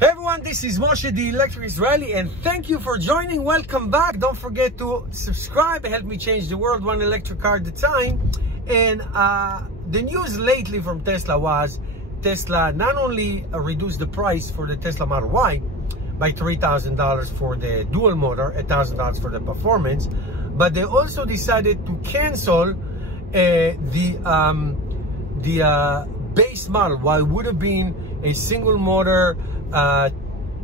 Hey everyone, this is Moshe, the Electric Israeli, and thank you for joining. Welcome back. Don't forget to subscribe. Help me change the world one electric car at a time. And the news lately from Tesla was Tesla not only reduced the price for the Tesla Model Y by $3,000 for the dual motor, $1,000 for the performance, but they also decided to cancel the base model. While it would have been a single motor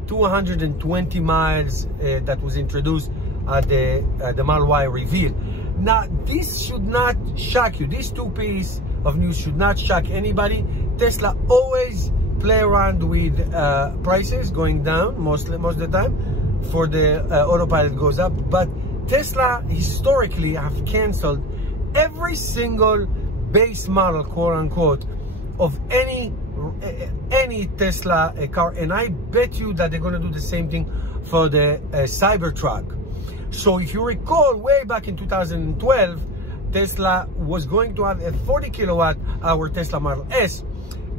220 miles that was introduced at the Model Y reveal. Now, this should not shock you. These two pieces of news should not shock anybody. Tesla always play around with prices going down most of the time. For the autopilot goes up, but Tesla historically have canceled every single base model, quote unquote, of any Tesla car, and I bet you that they're going to do the same thing for the Cybertruck. So if you recall, way back in 2012, Tesla was going to have a 40 kilowatt hour Tesla Model S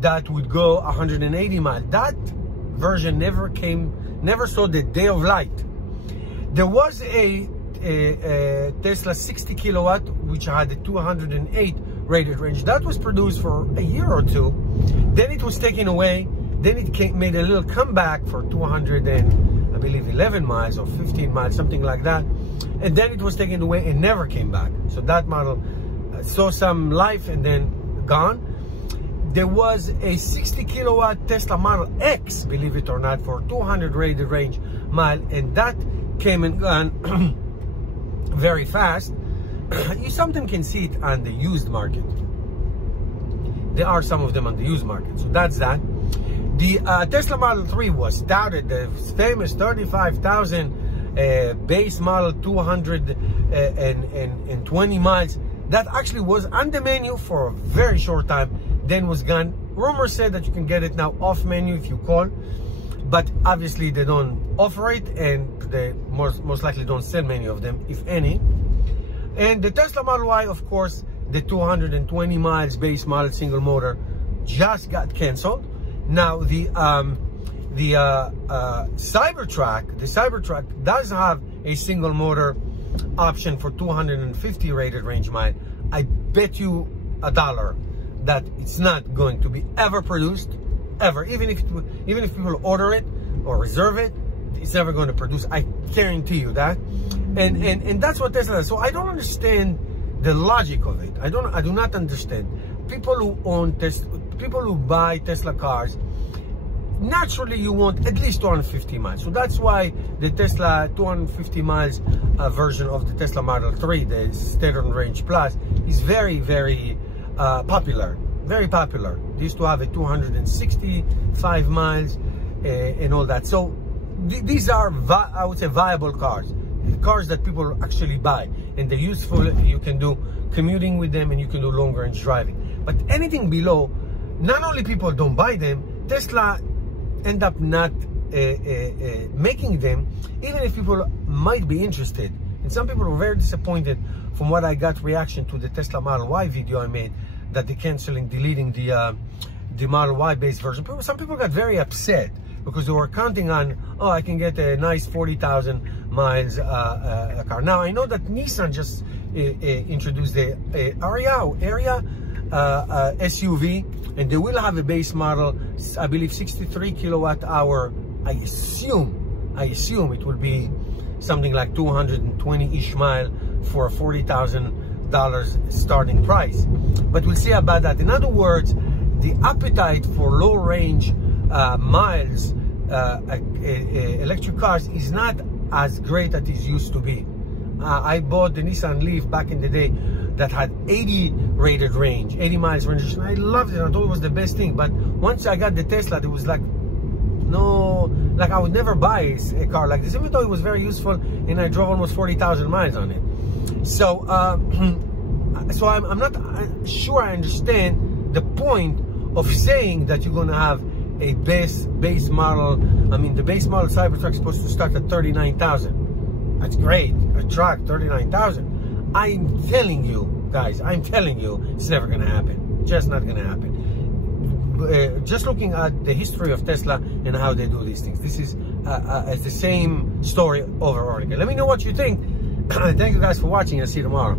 that would go 180 miles. That version never saw the day of light. There was a Tesla 60 kilowatt which had a 208 rated range that was produced for a year or two. Then it was taken away. Then it made a little comeback for 200 and I believe 11 miles or 15 miles, something like that. And then it was taken away and never came back. So that model saw some life and then gone. There was a 60 kilowatt Tesla Model X, believe it or not, for 200 rated range mile, and that came and gone very fast. You sometimes can see it on the used market. There are some of them on the used market. So that's that. The Tesla Model 3 was touted, the famous 35,000 base model, 220 miles. That actually was on the menu for a very short time, then was gone. Rumors said that you can get it now off menu if you call, but obviously they don't offer it, and they most likely don't sell many of them, if any. And the Tesla Model Y, of course, the 220 miles base model single motor just got canceled. Now the Cybertruck does have a single motor option for 250 rated range mile. I bet you $1 that it's not going to be ever produced, ever. Even if people order it or reserve it, it's never going to produce. I guarantee you that. And that's what Tesla does. So I don't understand the logic of it. I do not understand. People who own people who buy Tesla cars, naturally you want at least 250 miles. So that's why the Tesla 250 miles version of the Tesla Model 3, the Standard Range Plus, is very, very popular. Very popular. They used to have a 265 miles and all that. So these are, I would say, viable cars. Cars that people actually buy, and they're useful. You can do commuting with them, and you can do long range driving. But anything below, not only people don't buy them, Tesla end up not making them, even if people might be interested. And some people were very disappointed from what I got reaction to the Tesla Model Y video I made, that they're deleting the Model Y based version. Some people got very upset because they were counting on, oh, I can get a nice 40,000 miles car. Now, I know that Nissan just introduced the Area SUV, and they will have a base model, I believe 63 kilowatt hour. I assume it will be something like 220-ish mile for a $40,000 starting price. But we'll see about that. In other words, the appetite for low range miles electric cars is not as great as it used to be. I bought the Nissan Leaf back in the day that had 80 rated range, 80 miles range, and I loved it. I thought it was the best thing. But once I got the Tesla, it was like, no, like I would never buy a car like this, even though it was very useful, and I drove almost 40,000 miles on it. So, so I'm not sure I understand the point of saying that you're going to have a base model. I mean, the base model Cybertruck is supposed to start at 39,000. That's great. A truck, 39,000. I'm telling you, guys, it's never going to happen. Just not going to happen. just looking at the history of Tesla and how they do these things. This is the same story over and over again. Let me know what you think. Thank you guys for watching. I'll see you tomorrow.